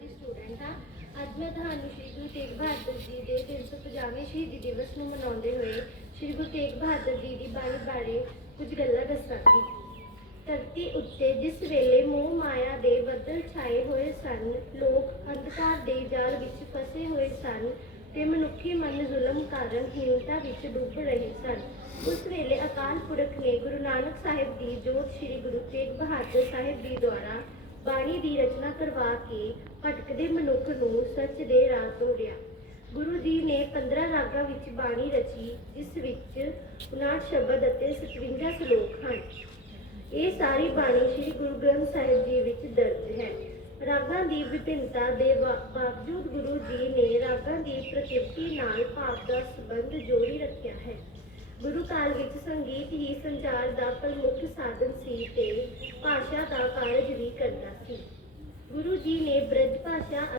ਦੀ student ਹਾਂ। ਅੱਜ ਮੈਂ ਤੁਹਾਨੂੰ ਸ਼੍ਰੀ ਗੁਰੂ ਤੇਗ ਬਹਾਦਰ ਜੀ ਦੇ 350ਵੇਂ ਸ਼ਹੀਦੀ ਦਿਵਸ ਨੂੰ ਮਨਾਉਂਦੇ ਹੋਏ ਸ਼੍ਰੀ ਗੁਰੂ ਤੇਗ ਬਹਾਦਰ ਜੀ ਦੀ ਬਾਣੀ ਬਾਰੇ ਕੁਝ ਗੱਲਾਂ ਦੱਸਾਂਗੀ। ਧਰਤੀ ਉੱਤੇ ਜਿਸ ਵੇਲੇ ਮੋਹ ਮਾਇਆ ਦੇ ਬੱਦਲ ਛਾਏ ਹੋਏ ਸਨ, ਲੋਕ ਅੰਧਕਾਰ ਦੇ ਜਾਲ ਵਿੱਚ ਫਸੇ ਹੋਏ ਸਨ ਤੇ ਮਨੁੱਖੀ ਮਨ ਜ਼ੁਲਮ ਕਾਰਨ ਹੀਣਤਾ ਵਿੱਚ ਡੁੱਬ ਰਹੇ ਸਨ, ਉਸ ਵੇਲੇ ਅਕਾਲ ਪੁਰਖ ਨੇ ਗੁਰੂ ਨਾਨਕ ਸਾਹਿਬ ਦੀ ਜੋਤ ਸ਼੍ਰੀ ਗੁਰੂ ਤੇਗ ਬਹਾਦਰ ਸਾਹਿਬ ਜੀ ਦੁਆਰਾ ਬਾਣੀ ਦੀ ਰਚਨਾ ਕਰਵਾ ਕੇ ਭਟਕਦੇ ਮਨੁੱਖ ਨੂੰ ਸੱਚ ਦੇ ਰਾਹ ਤੋਰਿਆ। ਗੁਰੂ ਜੀ ਨੇ 15 ਰਾਗਾਂ ਵਿੱਚ ਬਾਣੀ ਰਚੀ, ਜਿਸ ਵਿੱਚ 59 ਸ਼ਬਦ ਅਤੇ 57 ਸਲੋਕ ਹਨ। ਇਹ ਸਾਰੀ ਬਾਣੀ ਸ੍ਰੀ ਗੁਰੂ ਗ੍ਰੰਥ ਸਾਹਿਬ ਜੀ ਵਿੱਚ ਦਰਜ ਹੈ। ਰਾਗਾਂ ਦੀ ਵਿਭਿੰਨਤਾ ਦੇ ਬਾਵਜੂਦ ਗੁਰੂ ਜੀ ਨੇ ਰਾਗਾਂ ਦੀ ਪ੍ਰਕਿਰਤੀ ਨਾਲ ਭਾਵ ਦਾ ਸੰਬੰਧ ਜੋੜੀ ਰੱਖਿਆ ਹੈ। ਗੁਰੂ ਕਾਲ ਵਿੱਚ ਸੰਗੀਤ ਹੀ ਸੰਚਾਰ ਦਾ ਪ੍ਰਮੁੱਖ ਸਾਧਨ ਸੀ ਤੇ ਭਾਸ਼ਾ ਦਾ ਕਾਰਜ ਵੀ ਕਰਦਾ ਸੀ। ਗੁਰੂ ਜੀ ਨੇ